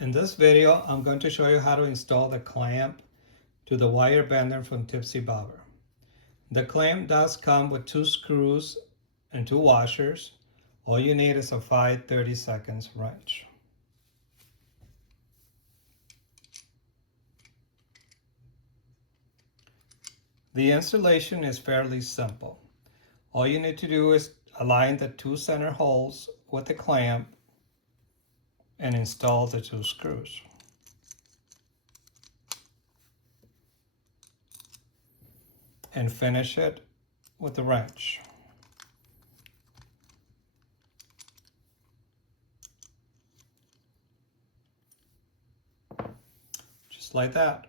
In this video, I'm going to show you how to install the clamp to the wire bender from Tipsy Bobber. The clamp does come with 2 screws and 2 washers. All you need is a 5/32 wrench. The installation is fairly simple. All you need to do is align the 2 center holes with the clamp and install the 2 screws. And finish it with the wrench. Just like that.